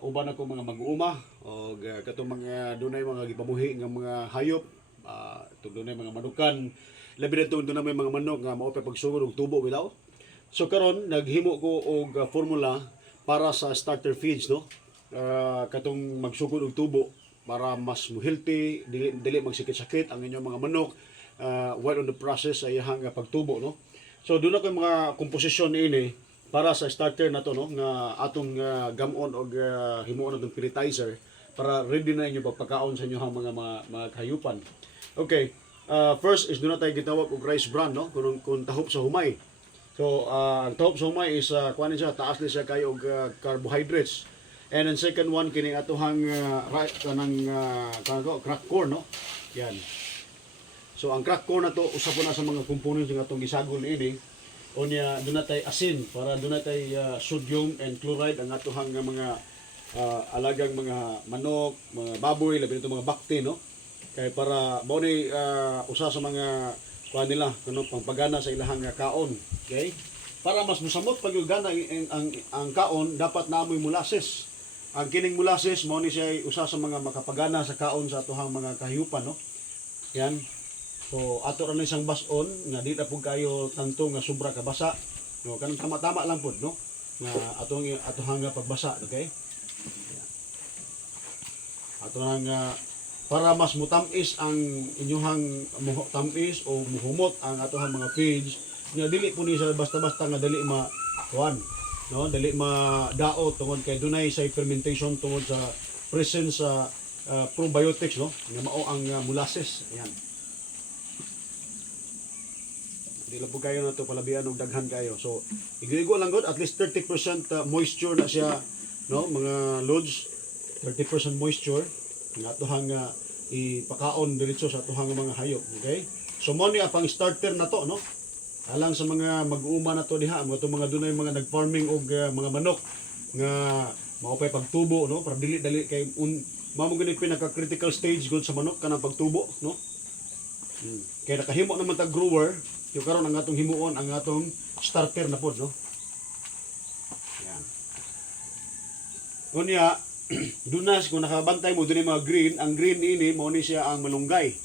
uban ako mga mag-uuma o katong mga dunay mga gipamuhi nga mga hayop, dunay mga manukan, labi na dunay mga manok nga mao pa pagsugod og tubo bitaw. So karon naghimo ko og formula para sa starter feeds, no. Katong magsugod og tubo para mas healthy, dili magsikit-sakit ang inyong mga manok while on the process sa iyang pagtubo, no. So doon ako mga komposisyon ini para sa starter na to, no, nga atong gamon og himuon atong fertilizer para ready na inyo pagpakaon sa inyo mga hayupan. Okay, first is doon na tayo gitawag og rice bran, no, kung tahop sa humay. So ang tahop sa humay is kuan siya, taas ni siya kayo og carbohydrates. And then second one kini atohang crack corn, no. Yan. So ang crack corn na to usa po na sa mga components nga atong gisagol ini. Onya doon na tayo asin para doon na tayo sodium and chloride ang atohang mga alagang mga manok, mga baboy, labi nito mga bakte, no. Kay para mao ni usa sa mga kuan nila kuno pangpagana sa ilahang kaon, okay? Para mas mosamot pag yung gana ang kaon dapat naamoy molasses. Ang kining molasses mao ni siya usa sa mga makapagana sa kaon sa atohang mga kahiyupan, no. Yan. So ato ra isang bason nga di na pud kayo tanto nga sobra ka basa. No, kanang tama-tama lang pud, no. Nga atohang pagbasa, okay? Atohang para mas mutamis ang inyuhang tamis o muhumot ang atohang mga feeds nga dili po ni sa basta-basta nga dali kuan, no, dali madaot tungod kay dunay sa fermentation tungod sa presence sa probiotics, no, nga mao ang molasses. Ayan. Di lang po kayo na ito palabian og daghan kayo. So, igo lang god at least 30% moisture na siya, no, mga loads, 30% moisture nga atohang ipakaon diretso sa atohang mga hayop, okay? So mo ni pang starter na to, no. Alang sa mga mag-uuma na to diha, mga dunay mga nag-farming og mga manok nga mao pay pagtubo, no, para dili kay mao mo gani pinaka critical stage gud sa manok kanang pagtubo, no. Kaya nakahimo naman ta grower. Yung karon ang atong himuon ang atong starter na pod, no. Yan. Unya dunas kung nakabantay mo dunay mga green, ang green ini mao ni siya ang malunggay.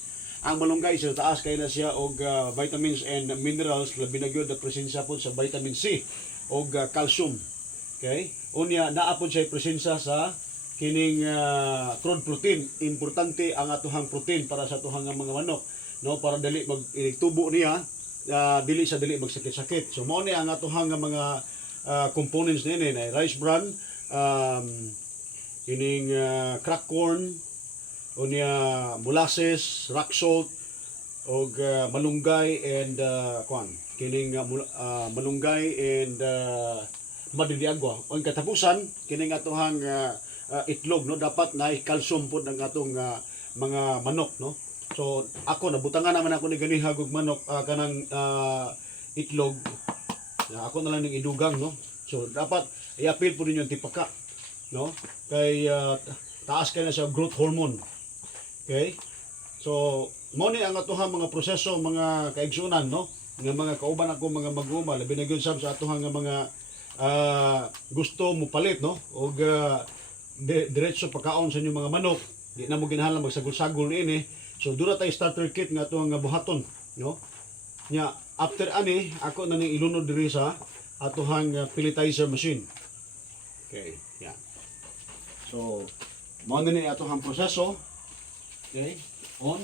Ang malunggay sa taas kay na siya og vitamins and minerals, labi na gyud na presensya pod sa vitamin C og calcium. Okay? Unya naa pod siya presensya sa kining crude protein. Importante ang atohang protein para sa atohang mga manok, no, para dali magtubo niya. Dili magsakit-sakit. So mao ni ang atohang mga components nini na rice bran, kining crack corn, unya molasses, rock salt og malunggay and kining malunggay and madiliagwa. Ang katapusan kining atohang itlog, no, dapat na calcium pod ang atong mga manok, no. So ako nabutangan naman ako ni ganihag og manok kanang itlog. Ako na lang ning idugang, no. So dapat i-appeal po ninyo ang tipaka, no. Kay taas kay na siya growth hormone. Okay? So mo ni ang atohang mga proseso, mga kaigsunan, no, nga mga kauban ako mga mag-uuma labi na gyud sa atohang mga gusto mo palit, no, og diretso pagkaon sa inyong mga manok, di na mo kinahanglan magsagol-sagol ini. So dura tay starter kit nga atuang buhaton, no. Nya after ani ako na ning ilunod diri sa atuhang fertilizer machine. Okay, yan. So mo na ni atuhang proseso. Okay, on.